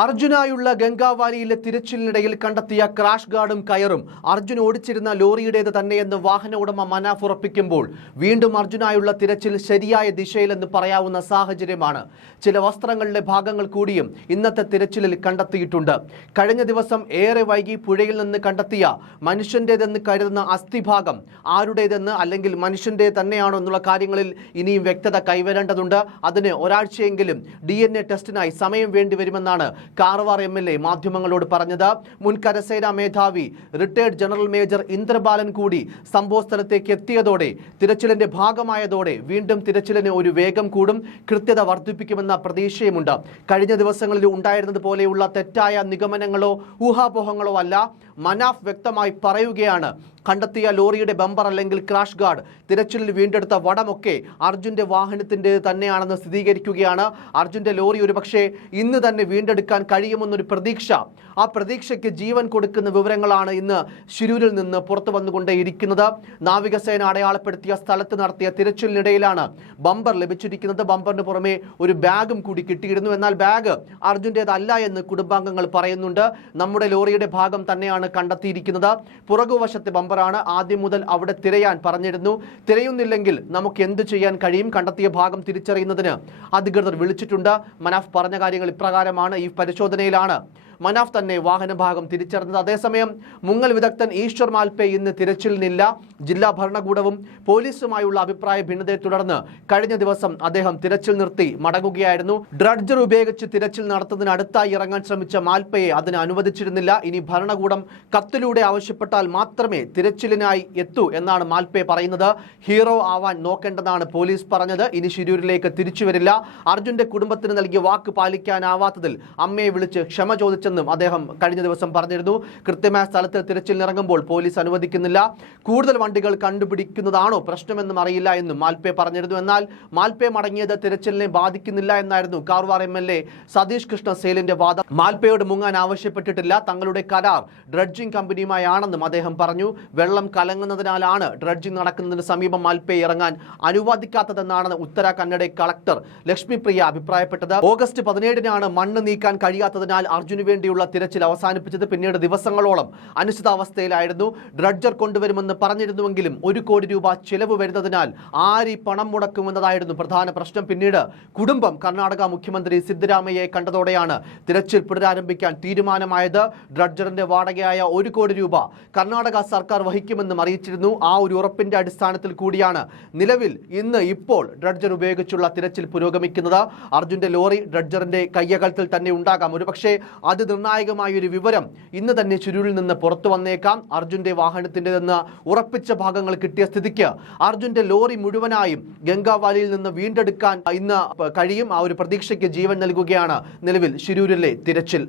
അർജുനായുള്ള ഗംഗാവാലിയിലെ തിരച്ചിലിനിടയിൽ കണ്ടെത്തിയ ക്രാഷ് ഗാർഡും കയറും. അർജുൻ ഓടിച്ചിരുന്ന ലോറിയുടേത് തന്നെയെന്ന് വാഹന ഉടമ മനാഫ് ഉറപ്പിക്കുമ്പോൾ വീണ്ടും അർജുനായുള്ള തിരച്ചിൽ ശരിയായ ദിശയിലെന്ന് പറയാവുന്ന സാഹചര്യമാണ്. ചില വസ്ത്രങ്ങളുടെ ഭാഗങ്ങൾ കൂടിയും ഇന്നത്തെ തിരച്ചിലിൽ കണ്ടെത്തിയിട്ടുണ്ട്. കഴിഞ്ഞ ദിവസം ഏറെ വൈകി പുഴയിൽ നിന്ന് കണ്ടെത്തിയ മനുഷ്യന്റേതെന്ന് കരുതുന്ന അസ്ഥിഭാഗം ആരുടേതെന്ന് അല്ലെങ്കിൽ മനുഷ്യന്റെ തന്നെയാണോ എന്നുള്ള കാര്യങ്ങളിൽ ഇനിയും വ്യക്തത കൈവരേണ്ടതുണ്ട്. അതിന് ഒരാഴ്ചയെങ്കിലും ഡി ടെസ്റ്റിനായി സമയം വേണ്ടിവരുമെന്നാണ് കാർവാർ എം എൽ എ മാധ്യമങ്ങളോട് പറഞ്ഞത് മുൻ കരസേനാ മേധാവി റിട്ടയർഡ് ജനറൽ മേജർ ഇന്ദ്രബാലൻ കൂടി സംഭവ സ്ഥലത്തേക്ക് എത്തിയതോടെ തിരച്ചിലിന്റെ ഭാഗമായതോടെ വീണ്ടും തിരച്ചിലിന് ഒരു വേഗം കൂടും കൃത്യത വർദ്ധിപ്പിക്കുമെന്ന പ്രതീക്ഷയുമുണ്ട്. കഴിഞ്ഞ ദിവസങ്ങളിൽ ഉണ്ടായിരുന്നത് പോലെയുള്ള തെറ്റായ നിഗമനങ്ങളോ ഊഹാപോഹങ്ങളോ അല്ല മനാഫ് വ്യക്തമായി പറയുകയാണ് കണ്ടെത്തിയ ലോറിയുടെ ബമ്പർ അല്ലെങ്കിൽ ക്രാഷ് ഗാർഡ് തിരച്ചിലിൽ വീണ്ടെടുത്ത വടമൊക്കെ അർജുന്റെ വാഹനത്തിന്റെ തന്നെയാണെന്ന് സ്ഥിരീകരിക്കുകയാണ്. അർജുന്റെ ലോറി ഒരുപക്ഷെ ഇന്ന് തന്നെ വീണ്ടെടുക്കാൻ കഴിയുമെന്നൊരു പ്രതീക്ഷ ആ പ്രതീക്ഷയ്ക്ക് ജീവൻ കൊടുക്കുന്ന വിവരങ്ങളാണ് ഇന്ന് ശിരൂരിൽ നിന്ന് പുറത്തു വന്നുകൊണ്ടേയിരിക്കുന്നത്. നാവികസേന അടയാളപ്പെടുത്തിയ സ്ഥലത്ത് നടത്തിയ തിരച്ചിലിനിടയിലാണ് ബമ്പർ ലഭിച്ചിരിക്കുന്നത്. ബമ്പറിന് പുറമെ ഒരു ബാഗും കൂടി കിട്ടിയിരുന്നു. എന്നാൽ ബാഗ് അർജുന്റേതല്ല എന്ന് കുടുംബാംഗങ്ങൾ പറയുന്നുണ്ട്. നമ്മുടെ ലോറിയുടെ ഭാഗം തന്നെയാണ് കണ്ടെത്തിയിരിക്കുന്നത്. പുറകുവശത്തെ ബമ്പറാണ് ആദ്യം മുതൽ അവിടെ തിരയാൻ പറഞ്ഞിരുന്നു. തിരയുന്നില്ലെങ്കിൽ നമുക്ക് എന്ത് ചെയ്യാൻ കഴിയും? കണ്ടെത്തിയ ഭാഗം തിരിച്ചറിയുന്നതിന് അധികൃതർ വിളിച്ചിട്ടുണ്ട്. മനാഫ് പറഞ്ഞ കാര്യങ്ങൾ ഇപ്രകാരമാണ്. ഈ പരിശോധനയിലാണ് മനാഫ് തന്നെ വാഹനഭാഗം തിരിച്ചറിഞ്ഞത്. അതേസമയം മുങ്ങൽ വിദഗ്ധൻ ഈശ്വർ മാൽപേ ഇന്ന് തിരച്ചിലിനില്ല. ജില്ലാ ഭരണകൂടവും പോലീസുമായുള്ള അഭിപ്രായ ഭിന്നതയെ തുടർന്ന് കഴിഞ്ഞ ദിവസം അദ്ദേഹം തിരച്ചിൽ നിർത്തി മടങ്ങുകയായിരുന്നു. ഡ്രഡ്ജർ ഉപയോഗിച്ച് തിരച്ചിൽ നടത്തുന്നതിന് അടുത്തായി ഇറങ്ങാൻ ശ്രമിച്ച മാൽപ്പയെ അതിന് അനുവദിച്ചിരുന്നില്ല. ഇനി ഭരണകൂടം കത്തിലൂടെ ആവശ്യപ്പെട്ടാൽ മാത്രമേ തിരച്ചിലിനായി എത്തൂ എന്നാണ് മാൽപ്പെ പറയുന്നത്. ഹീറോ ആവാൻ നോക്കേണ്ടതാണ് പോലീസ് പറഞ്ഞത്. ഇനി ശിരൂരിലേക്ക് തിരിച്ചുവരില്ല അർജുന്റെ കുടുംബത്തിന് നൽകിയ വാക്ക് പാലിക്കാനാവാത്തതിൽ അമ്മയെ വിളിച്ച് ക്ഷമ ചോദിച്ചെന്നും അദ്ദേഹം കഴിഞ്ഞ ദിവസം പറഞ്ഞിരുന്നു. കൃത്യമായ സ്ഥലത്ത് തിരച്ചിലിറങ്ങുമ്പോൾ പോലീസ് അനുവദിക്കുന്നില്ല. കൂടുതൽ വണ്ടികൾ കണ്ടുപിടിക്കുന്നതാണോ പ്രശ്നമെന്നും അറിയില്ല എന്നും മാൽപേ പറഞ്ഞിരുന്നു. എന്നാൽ മാൽപേ മടങ്ങിയത് തിരച്ചിലിനെ ബാധിക്കുന്നില്ല എന്നായിരുന്നു Karwar M L A Satish വാദം. മാൽപേയോട് മുങ്ങാൻ ആവശ്യപ്പെട്ടിട്ടില്ല. തങ്ങളുടെ കരാർ ഡ്രഡ്ജിംഗ് കമ്പനിയുമായാണെന്നും അദ്ദേഹം പറഞ്ഞു. വെള്ളം കലങ്ങുന്നതിനാലാണ് ഡ്രഡ്ജിംഗ് നടക്കുന്നതിന് സമീപം മാൽപേ ഇറങ്ങാൻ അനുവദിക്കാത്തതെന്നാണ് ഉത്തര കന്നഡ കളക്ടർ ലക്ഷ്മിപ്രിയ അഭിപ്രായപ്പെട്ടത്. ഓഗസ്റ്റ് പതിനേഴിനാണ് മണ്ണ് നീക്കാൻ കഴിയാത്തതിനാൽ അർജുന് വേണ്ടിയുള്ള തിരച്ചിൽ അവസാനിപ്പിച്ചത് പിന്നീട് ദിവസങ്ങളോളം അനിശ്ചിതാവസ്ഥയിലായിരുന്നു. ഡ്രഡ്ജർ കൊണ്ടുവരുമെന്ന് പറഞ്ഞിരുന്നുവെങ്കിലും ഒരു കോടി രൂപ ചെലവ് വരുന്നതിനാൽ ആരി പണം മുടക്കുമെന്നതായിരുന്നു പ്രധാന പ്രശ്നം. പിന്നീട് കുടുംബം കർണാടക മുഖ്യമന്ത്രി സിദ്ധരാമയ്യയെ കണ്ടതോടെയാണ് തിരച്ചിൽ പുനരാരംഭിക്കാൻ തീരുമാനമായത്. ഡ്രഡ്ജറിന്റെ വാടകയായ ഒരു കോടി രൂപ കർണാടക സർക്കാർ വഹിക്കുമെന്നും അറിയിച്ചിരുന്നു. ആ ഒരു ഉറപ്പിന്റെ അടിസ്ഥാനത്തിൽ കൂടിയാണ് നിലവിൽ ഇന്ന് ഇപ്പോൾ ഡ്രഡ്ജർ ഉപയോഗിച്ചുള്ള തിരച്ചിൽ പുരോഗമിക്കുന്നത്. അർജുന്റെ ലോറി ഡ്രഡ്ജറിന്റെ കയ്യകലത്തിൽ തന്നെ ഉണ്ടാകാം. ഒരുപക്ഷെ അതിനിർണായകമായ ഒരു വിവരം ഇന്ന് തന്നെ ചുരുളിൽ നിന്ന് പുറത്തു വന്നേക്കാം. അർജുന്റെ വാഹനത്തിന്റെതെന്ന് ഉറപ്പിച്ച ഭാഗങ്ങൾ കിട്ടിയ സ്ഥിതിക്ക് അർജുന്റെ ലോറി മുഴുവനായും ഗംഗാവാലിയിൽ നിന്ന് വീണ്ടെടുക്കാൻ ഇന്ന് കഴിയും. ആ ഒരു പ്രതീക്ഷയ്ക്ക് ജീവൻ നൽകുകയാണ് നിലവിൽ ശിരൂരിലെ തിരച്ചിൽ.